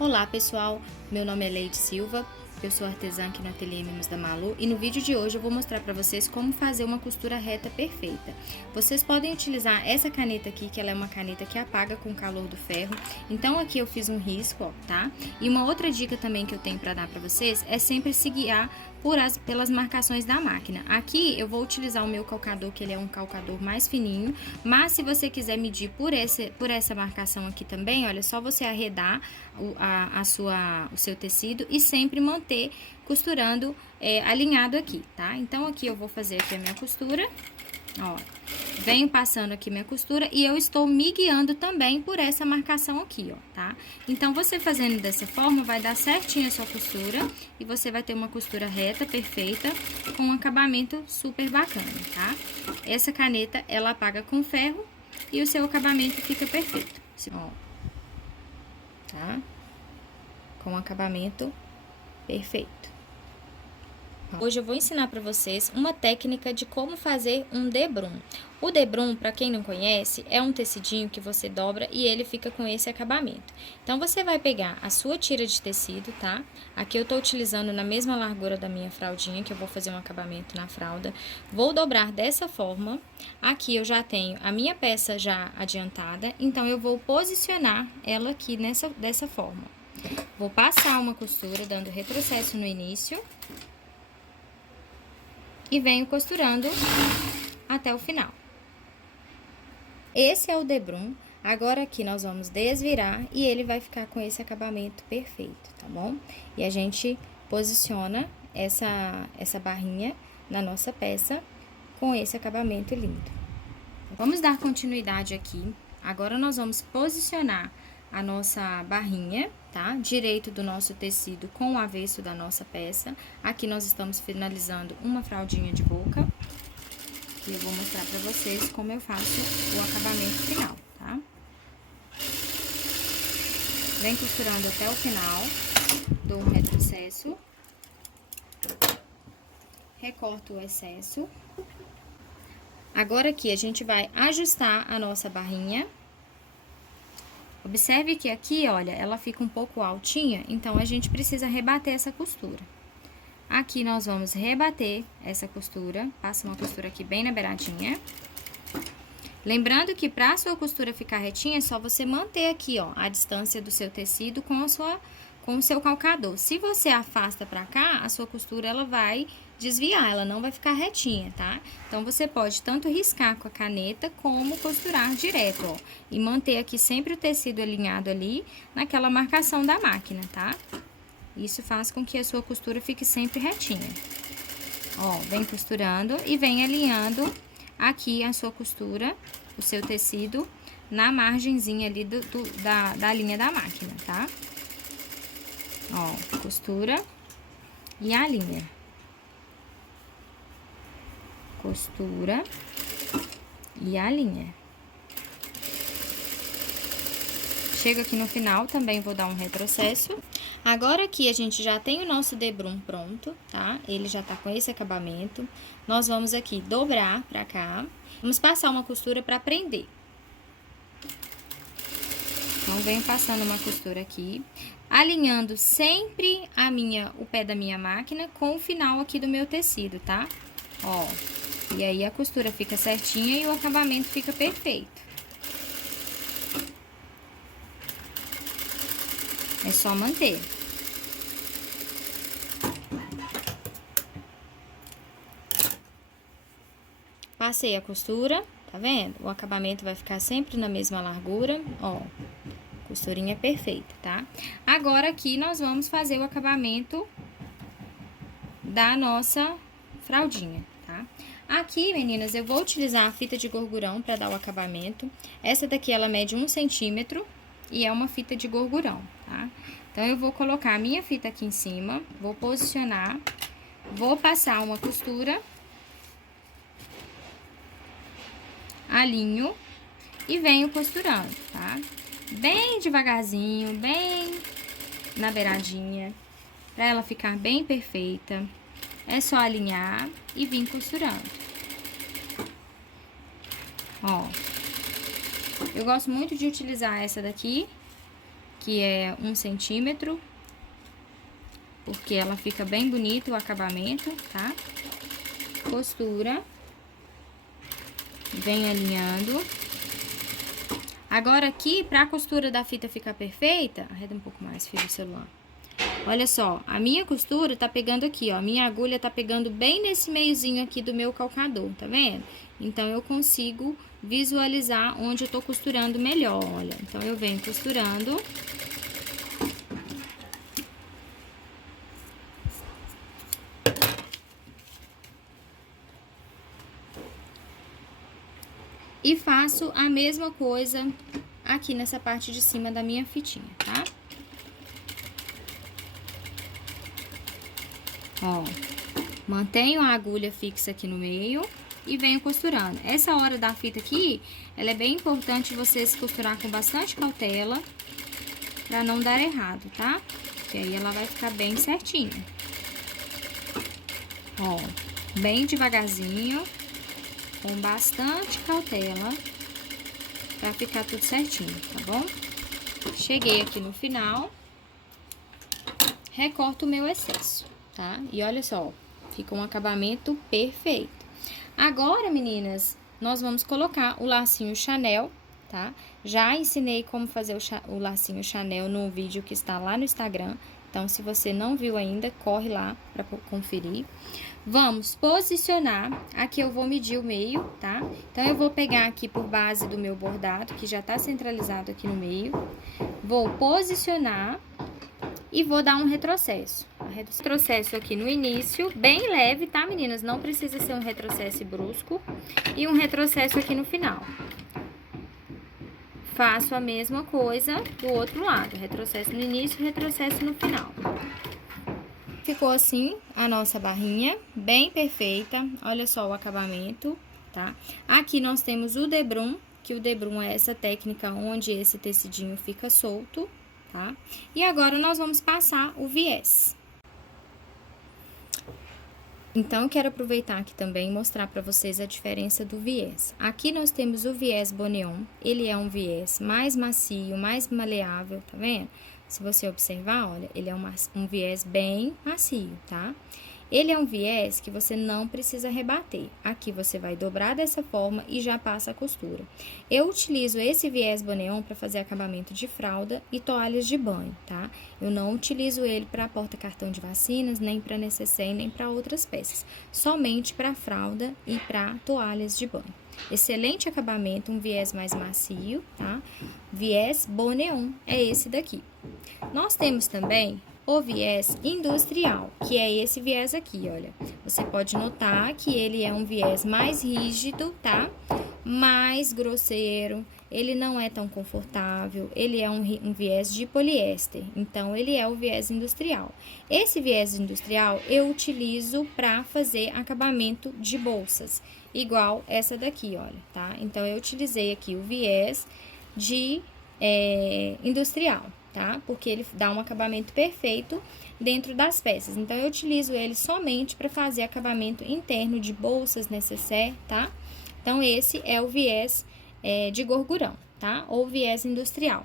Olá pessoal, meu nome é Leide Silva, eu sou artesã aqui no Ateliê Mimos da Malu e no vídeo de hoje eu vou mostrar para vocês como fazer uma costura reta perfeita. Vocês podem utilizar essa caneta aqui, que ela é uma caneta que apaga com o calor do ferro, então aqui eu fiz um risco, ó, tá? E uma outra dica também que eu tenho para dar para vocês é sempre se guiar pelas marcações da máquina. Aqui eu vou utilizar o meu calcador, que ele é um calcador mais fininho, mas se você quiser medir por essa marcação aqui também, olha, só você arredar o seu tecido e sempre manter costurando alinhado aqui, tá? Então aqui eu vou fazer aqui a minha costura, ó, venho passando aqui minha costura e eu estou me guiando também por essa marcação aqui, ó, tá? Então, você fazendo dessa forma, vai dar certinho a sua costura e você vai ter uma costura reta, perfeita, com um acabamento super bacana, tá? Essa caneta, ela apaga com ferro e o seu acabamento fica perfeito, ó, tá? Com acabamento perfeito. Hoje eu vou ensinar para vocês uma técnica de como fazer um debrum. O debrum, para quem não conhece, é um tecidinho que você dobra e ele fica com esse acabamento. Então, você vai pegar a sua tira de tecido, tá? Aqui eu tô utilizando na mesma largura da minha fraldinha, que eu vou fazer um acabamento na fralda. Vou dobrar dessa forma. Aqui eu já tenho a minha peça já adiantada, então eu vou posicionar ela aqui dessa forma. Vou passar uma costura, dando retrocesso no início. E venho costurando até o final. Esse é o debrum. Agora aqui nós vamos desvirar e ele vai ficar com esse acabamento perfeito, tá bom? E a gente posiciona essa barrinha na nossa peça com esse acabamento lindo. Vamos dar continuidade aqui. Agora nós vamos posicionar a nossa barrinha, tá? Direito do nosso tecido com o avesso da nossa peça. Aqui nós estamos finalizando uma fraldinha de boca. E eu vou mostrar pra vocês como eu faço o acabamento final, tá? Vem costurando até o final, dou um retrocesso. Recorto o excesso. Agora aqui a gente vai ajustar a nossa barrinha. Observe que aqui, olha, ela fica um pouco altinha, então a gente precisa rebater essa costura. Aqui nós vamos rebater essa costura, passa uma costura aqui bem na beiradinha. Lembrando que para a sua costura ficar retinha, é só você manter aqui, ó, a distância do seu tecido com o seu calcador. Se você afasta pra cá, a sua costura, ela vai desviar, ela não vai ficar retinha, tá? Então, você pode tanto riscar com a caneta, como costurar direto, ó. E manter aqui sempre o tecido alinhado ali, naquela marcação da máquina, tá? Isso faz com que a sua costura fique sempre retinha. Ó, vem costurando e vem alinhando aqui a sua costura, o seu tecido, na margenzinha ali da linha da máquina, tá? Ó, costura e alinha. Costura e alinha. Chega aqui no final, também vou dar um retrocesso. Agora aqui a gente já tem o nosso debrum pronto, tá? Ele já tá com esse acabamento. Nós vamos aqui dobrar pra cá. Vamos passar uma costura pra prender. Então, venho passando uma costura aqui, alinhando sempre o pé da minha máquina com o final aqui do meu tecido, tá? Ó, e aí a costura fica certinha e o acabamento fica perfeito. É só manter. Passei a costura, tá vendo? O acabamento vai ficar sempre na mesma largura, ó. Costurinha perfeita, tá? Agora, aqui, nós vamos fazer o acabamento da nossa fraldinha, tá? Aqui, meninas, eu vou utilizar a fita de gorgurão pra dar o acabamento. Essa daqui, ela mede 1 centímetro e é uma fita de gorgurão, tá? Então, eu vou colocar a minha fita aqui em cima, vou posicionar, vou passar uma costura, alinho e venho costurando, tá? Bem devagarzinho, bem na beiradinha, pra ela ficar bem perfeita. É só alinhar e vir costurando. Ó, eu gosto muito de utilizar essa daqui, que é 1 centímetro, porque ela fica bem bonito o acabamento, tá? Costura. Vem alinhando. Agora aqui, pra costura da fita ficar perfeita, arreda um pouco mais, filho, o celular. Olha só, a minha costura tá pegando aqui, ó, a minha agulha tá pegando bem nesse meiozinho aqui do meu calcador, tá vendo? Então, eu consigo visualizar onde eu tô costurando melhor, olha. Então, eu venho costurando. E faço a mesma coisa aqui nessa parte de cima da minha fitinha, tá? Ó, mantenho a agulha fixa aqui no meio e venho costurando. Essa hora da fita aqui, ela é bem importante vocês costurar com bastante cautela pra não dar errado, tá? Que aí ela vai ficar bem certinha. Ó, bem devagarzinho, com bastante cautela, pra ficar tudo certinho, tá bom? Cheguei aqui no final, recorto o meu excesso, tá? E olha só, fica um acabamento perfeito. Agora, meninas, nós vamos colocar o lacinho Chanel, tá? Já ensinei como fazer o lacinho Chanel no vídeo que está lá no Instagram. Então, se você não viu ainda, corre lá pra conferir. Vamos posicionar, aqui eu vou medir o meio, tá? Então, eu vou pegar aqui por base do meu bordado, que já tá centralizado aqui no meio. Vou posicionar e vou dar um retrocesso. Retrocesso aqui no início, bem leve, tá, meninas? Não precisa ser um retrocesso brusco. E um retrocesso aqui no final. Faço a mesma coisa do outro lado, retrocesso no início, retrocesso no final. Ficou assim a nossa barrinha, bem perfeita. Olha só o acabamento, tá? Aqui nós temos o debrum, que o debrum é essa técnica onde esse tecidinho fica solto, tá? E agora nós vamos passar o viés. Então, eu quero aproveitar aqui também e mostrar para vocês a diferença do viés. Aqui nós temos o viés Boneon, ele é um viés mais macio, mais maleável, tá vendo? Se você observar, olha, ele é um viés bem macio, tá? Ele é um viés que você não precisa rebater. Aqui você vai dobrar dessa forma e já passa a costura. Eu utilizo esse viés Boneon para fazer acabamento de fralda e toalhas de banho, tá? Eu não utilizo ele para porta-cartão de vacinas, nem para necessaire, nem para outras peças. Somente para fralda e para toalhas de banho. Excelente acabamento, um viés mais macio, tá? Viés Boneon é esse daqui. Nós temos também o viés industrial, que é esse viés aqui, olha. Você pode notar que ele é um viés mais rígido, tá? Mais grosseiro, ele não é tão confortável, ele é um viés de poliéster, então ele é o viés industrial. Esse viés industrial eu utilizo para fazer acabamento de bolsas, igual essa daqui, olha, tá? Então, eu utilizei aqui o viés de industrial, tá? Porque ele dá um acabamento perfeito dentro das peças. Então, eu utilizo ele somente para fazer acabamento interno de bolsas, nécessaire, tá? Então, esse é o viés de gorgurão, tá? Ou viés industrial.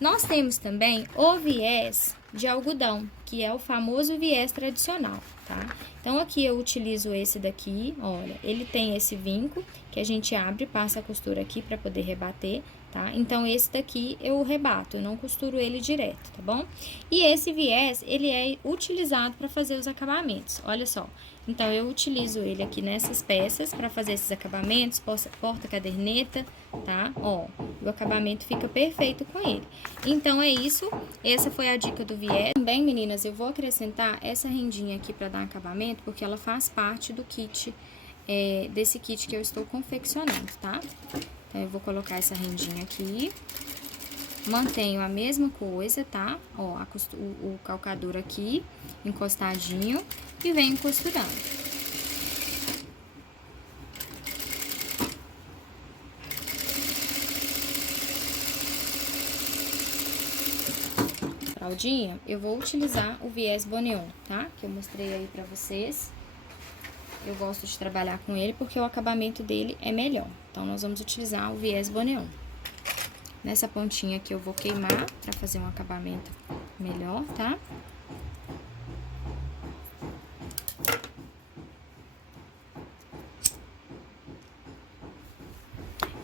Nós temos também o viés de algodão, que é o famoso viés tradicional, tá? Então, aqui eu utilizo esse daqui, olha, ele tem esse vinco que a gente abre, passa a costura aqui para poder rebater, tá? Então, esse daqui eu rebato, eu não costuro ele direto, tá bom? E esse viés, ele é utilizado para fazer os acabamentos, olha só. Então, eu utilizo ele aqui nessas peças para fazer esses acabamentos, porta-caderneta, tá? Ó, o acabamento fica perfeito com ele. Então, é isso. Essa foi a dica do viés. Também, meninas, eu vou acrescentar essa rendinha aqui para dar acabamento, porque ela faz parte do kit, desse kit que eu estou confeccionando, tá? Então, eu vou colocar essa rendinha aqui. Mantenho a mesma coisa, tá? Ó, o calcador aqui, encostadinho, e venho costurando. Fraldinha, eu vou utilizar o viés Boneon, tá? Que eu mostrei aí pra vocês. Eu gosto de trabalhar com ele porque o acabamento dele é melhor. Então, nós vamos utilizar o viés Boneon. Nessa pontinha aqui eu vou queimar pra fazer um acabamento melhor, tá?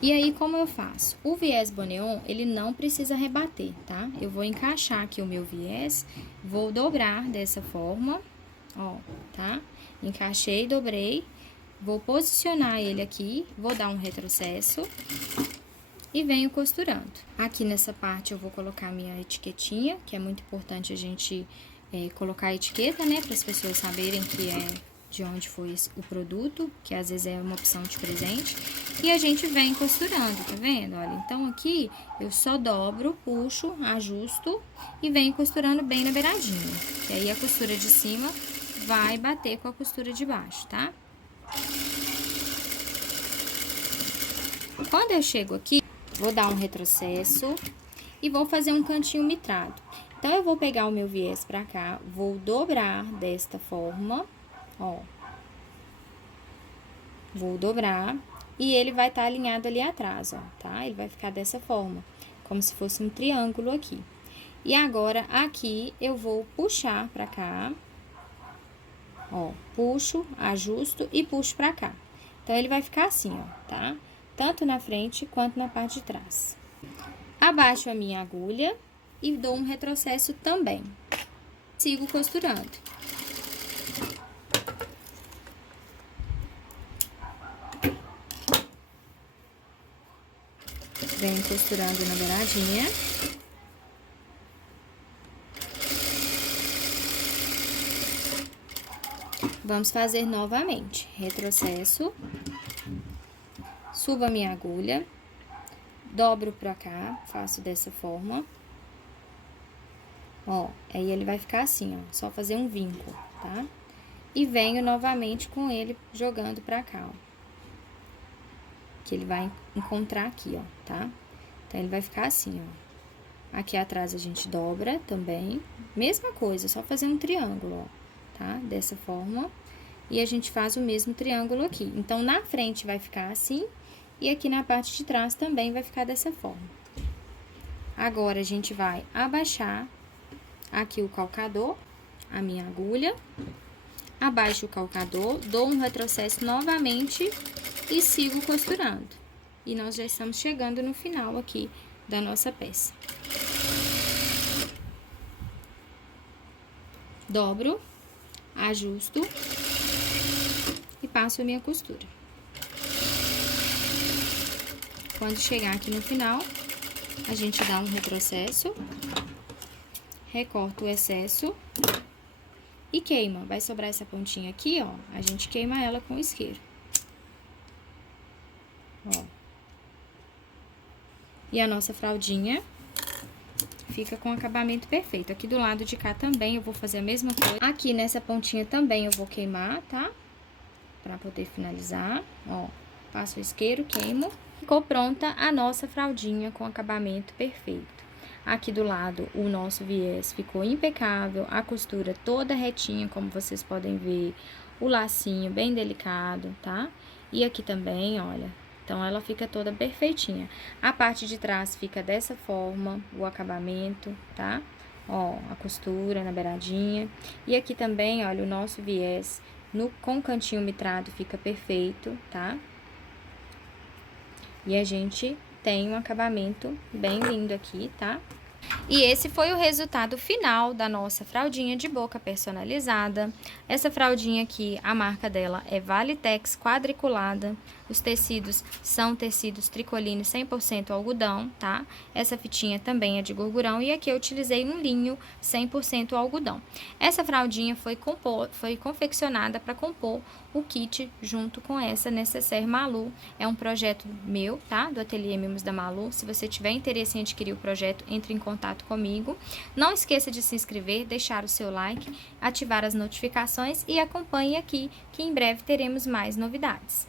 E aí, como eu faço? O viés boneon, ele não precisa rebater, tá? Eu vou encaixar aqui o meu viés, vou dobrar dessa forma, ó, tá? Encaixei, dobrei, vou posicionar ele aqui, vou dar um retrocesso e venho costurando. Aqui nessa parte eu vou colocar a minha etiquetinha, que é muito importante a gente colocar a etiqueta, né? Para as pessoas saberem que é de onde foi o produto, que às vezes é uma opção de presente. E a gente vem costurando, tá vendo? Olha, então aqui eu só dobro, puxo, ajusto e venho costurando bem na beiradinha. E aí a costura de cima vai bater com a costura de baixo, tá? Quando eu chego aqui, vou dar um retrocesso e vou fazer um cantinho mitrado. Então, eu vou pegar o meu viés pra cá, vou dobrar desta forma, ó. Vou dobrar e ele vai estar alinhado ali atrás, ó, tá? Ele vai ficar dessa forma, como se fosse um triângulo aqui. E agora, aqui, eu vou puxar pra cá, ó, puxo, ajusto e puxo pra cá. Então, ele vai ficar assim, ó, tá? Tanto na frente quanto na parte de trás. Abaixo a minha agulha e dou um retrocesso também. Sigo costurando. Venho costurando na beiradinha. Vamos fazer novamente. Retrocesso. Subo a minha agulha. Dobro pra cá, faço dessa forma. Ó, aí ele vai ficar assim, ó, só fazer um vinco, tá? E venho novamente com ele jogando pra cá, ó. Que ele vai encontrar aqui, ó, tá? Então, ele vai ficar assim, ó. Aqui atrás a gente dobra também, mesma coisa, só fazer um triângulo, ó, tá? Dessa forma. E a gente faz o mesmo triângulo aqui. Então, na frente vai ficar assim, e aqui na parte de trás também vai ficar dessa forma. Agora, a gente vai abaixar aqui o calcador, a minha agulha, abaixo o calcador, dou um retrocesso novamente e sigo costurando. E nós já estamos chegando no final aqui da nossa peça. Dobro, ajusto e passo a minha costura. Quando chegar aqui no final, a gente dá um retrocesso, recorta o excesso e queima. Vai sobrar essa pontinha aqui, ó, a gente queima ela com o isqueiro. Ó. E a nossa fraldinha fica com acabamento perfeito. Aqui do lado de cá também eu vou fazer a mesma coisa. Aqui nessa pontinha também eu vou queimar, tá? Pra poder finalizar, ó. Passo o isqueiro, queimo. Ficou pronta a nossa fraldinha com acabamento perfeito. Aqui do lado, o nosso viés ficou impecável, a costura toda retinha, como vocês podem ver, o lacinho bem delicado, tá? E aqui também, olha, então ela fica toda perfeitinha. A parte de trás fica dessa forma, o acabamento, tá? Ó, a costura na beiradinha. E aqui também, olha, o nosso viés com cantinho mitrado fica perfeito, tá? E a gente tem um acabamento bem lindo aqui, tá? E esse foi o resultado final da nossa fraldinha de boca personalizada. Essa fraldinha aqui, a marca dela é Valitex quadriculada. Os tecidos são tecidos tricoline 100% algodão, tá? Essa fitinha também é de gorgurão e aqui eu utilizei um linho 100% algodão. Essa fraldinha foi confeccionada para compor o kit junto com essa necessaire Malu. É um projeto meu, tá? Do Ateliê Mimos da Malu. Se você tiver interesse em adquirir o projeto, entre em contato comigo. Não esqueça de se inscrever, deixar o seu like, ativar as notificações e acompanhe aqui, que em breve teremos mais novidades.